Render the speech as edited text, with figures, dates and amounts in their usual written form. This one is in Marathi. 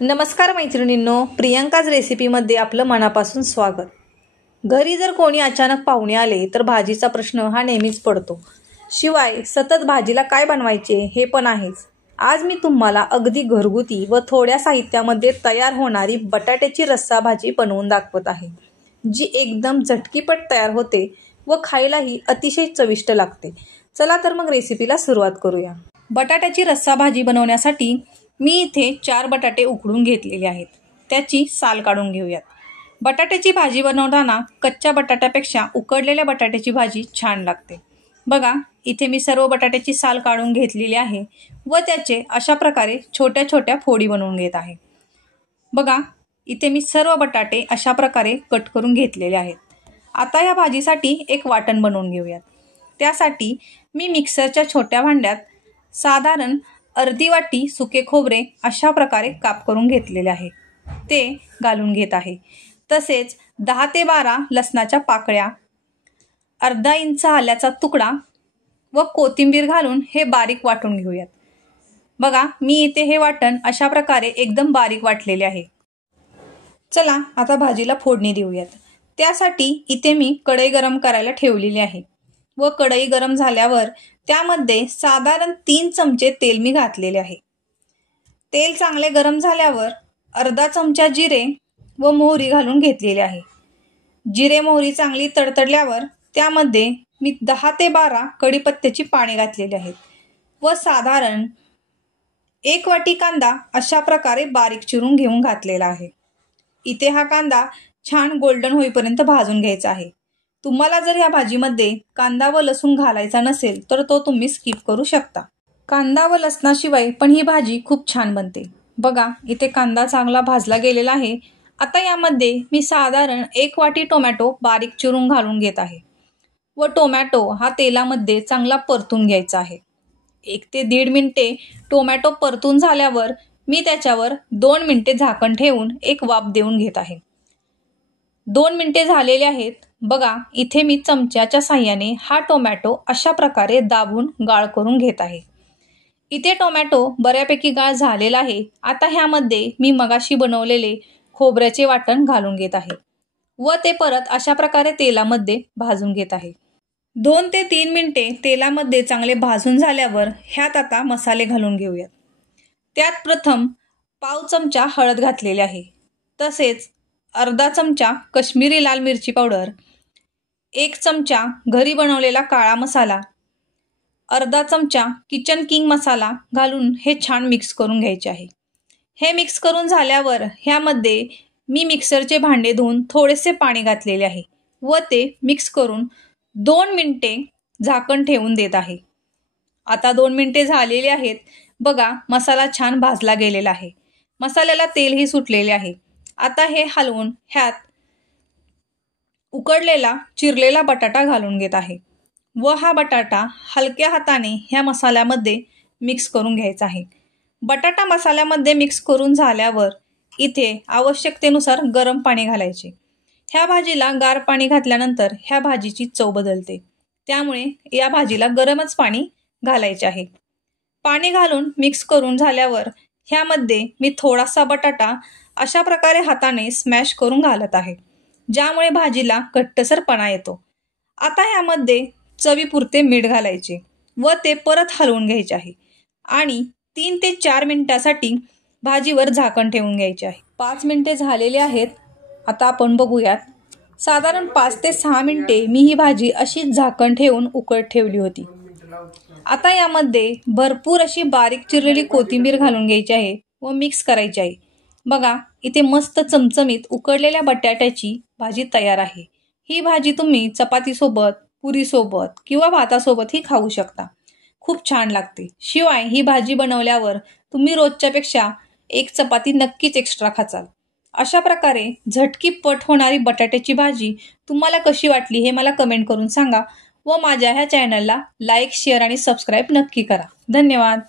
नमस्कार मैत्रिणींनो, प्रियंकाज रेसिपीमध्ये आपलं मनापासून स्वागत। घरी जर कोणी अचानक पाहुणे आले तर भाजीचा प्रश्न हा नेहमीच पडतो। शिवाय सतत भाजीला काय बनवायचे हे पण आहेच। आज मी तुम्हाला अगदी घरगुती व थोड्या साहित्यामध्ये तयार होणारी बटाट्याची रस्सा भाजी बनवून दाखवत आहे, जी एकदम झटकीपट तयार होते व खायलाही अतिशय चविष्ट लागते। चला तर मग रेसिपीला सुरुवात करूया। बटाट्याची रस्सा भाजी बनवण्यासाठी मी इथे 4 बटाटे उकडून घेतलेले आहेत। त्याची साल काढून घेऊयात। बटाट्याची भाजी बनवताना कच्च्या बटाट्यापेक्षा उकडलेल्या बटाट्याची भाजी छान लागते। बघा, इथे मी सर्व बटाट्याची साल काढून घेतलेली आहे व त्याचे अशा प्रकारे छोट्या छोट्या फोडी बनवून घेत आहे। बघा, इथे मी सर्व बटाटे अशा प्रकारे कट करून घेतलेले आहेत। आता या भाजीसाठी एक वाटण बनवून घेऊयात। त्यासाठी मी मिक्सरच्या छोट्या भांड्यात साधारण अर्धी वाटी सुके खोबरे अशा प्रकारे काप करून घेतलेले आहे, ते घालून घेत आहे। तसेच 10 ते 12 लसणाच्या पाकळ्या, अर्धा इंच आल्याचा तुकडा व कोथिंबीर घालून हे बारीक वाटून घेऊयात। बघा, मी इथे हे वाटण अशा प्रकारे एकदम बारीक वाटलेले आहे। चला आता भाजीला फोडणी देऊयात। त्यासाठी इथे मी कढई गरम करायला ठेवलेली आहे व कढई गरम झाल्यावर त्यामध्ये साधारण 3 चमचे तेल मी घातलेले आहे। तेल चांगले गरम झाल्यावर अर्धा चमचा जिरे व मोहरी घालून घेतलेली आहे। जिरे मोहरी चांगली तडतडल्यावर त्यामध्ये मी 10 ते 12 कढीपत्त्याची पाने घातलेली आहेत व साधारण 1 वाटी कांदा अशा प्रकारे बारीक चिरून घेऊन घातलेला आहे। इथे हा कांदा छान गोल्डन होईपर्यंत भाजून घ्यायचा आहे। तुम्हाला जर या भाजीमध्ये कांदा व लसूण घालायचा नसेल तर तो तुम्ही स्किप करू शकता। कांदा व लसणाशिवाय पण ही भाजी खूप छान बनते। बघा, इथे कांदा चांगला भाजला गेलेला आहे। आता यामध्ये मी साधारण 1 वाटी टोमॅटो बारीक चिरून घालून घेत आहे व टोमॅटो हा तेलामध्ये चांगला परतून घ्यायचा आहे। 1 ते 1.5 मिनिटे टोमॅटो परतून झाल्यावर मी त्याच्यावर 2 मिनिटे झाकण ठेवून एक वाफ देऊन घेत आहे। 2 मिनिटे झालेले आहेत। बघा, इथे मी चमच्याच्या साहाय्याने हा टोमॅटो अशा प्रकारे दाबून गाळ करून घेत आहे। इथे टोमॅटो बऱ्यापैकी गाळ झालेला आहे। आता ह्यामध्ये मी मगाशी बनवलेले खोबऱ्याचे वाटण घालून घेत आहे व ते परत अशा प्रकारे तेलामध्ये भाजून घेत आहे। 2 ते 3 मिनिटे तेलामध्ये चांगले भाजून झाल्यावर ह्यात आता मसाले घालून घेऊयात। त्यात प्रथम पाव चमचा हळद घातलेली आहे, तसेच अर्धा चमचा काश्मीरी लाल मिरची पावडर, 1 चमचा घरी बनवलेला काळा मसाला, अर्धा चमचा किचन किंग मसाला घालून हे छान मिक्स करून घ्यायचे आहे। हे मिक्स करून झाल्यावर ह्यामध्ये मी मिक्सरचे भांडे धुवून थोडेसे पाणी घातलेले आहे व ते मिक्स करून 2 मिनिटे झाकण ठेवून देत आहे। आता 2 मिनिटे झालेली आहेत। बघा, मसाला छान भाजला गेलेला आहे, मसाल्याला तेलही सुटलेले आहे। आता हे हलवून ह्यात उकडलेला चिरलेला बटाटा घालून घेत आहे व हा बटाटा हलक्या हाताने ह्या मसाल्यामध्ये मिक्स करून घ्यायचा आहे। बटाटा मसाल्यामध्ये मिक्स करून झाल्यावर इथे आवश्यकतेनुसार गरम पाणी घालायचे। ह्या भाजीला गार पाणी घातल्यानंतर ह्या भाजीची चव बदलते, त्यामुळे या भाजीला गरमच पाणी घालायचे आहे। पाणी घालून मिक्स करून झाल्यावर ह्यामध्ये मी थोडासा बटाटा अशा प्रकारे हाताने स्मॅश करून घालत आहे, ज्यामुळे भाजीला घट्टसरपणा येतो। आता ह्यामध्ये चवीपुरते मीठ घालायचे व ते परत हलवून घ्यायचे आहे आणि 3 ते 4 मिनिटांसाठी भाजीवर झाकण ठेवून घ्यायचे आहे। 5 मिनिटे झालेले आहेत। आता आपण बघूयात। साधारण 5 ते 6 मिनिटे मी ही भाजी अशीच झाकण ठेवून उकळत ठेवली होती। आता यामध्ये भरपूर अशी बारीक चिरलेली कोथिंबीर घालून घ्यायची आहे व मिक्स करायची आहे। बघा, इथे मस्त चमचमीत उकडलेल्या बटाट्याची भाजी तयार आहे। ही भाजी तुम्ही चपातीसोबत, पुरीसोबत किंवा भातासोबतही खाऊ शकता, खूप छान लागते। शिवाय ही भाजी बनवल्यावर तुम्ही रोजच्यापेक्षा 1 चपाती नक्कीच एक्स्ट्रा खाचाल। अशा प्रकारे झटकीपट होणारी बटाट्याची भाजी तुम्हाला कशी वाटली हे मला कमेंट करून सांगा व माझ्या ह्या चॅनलला लाईक, शेअर आणि सबस्क्राईब नक्की करा। धन्यवाद।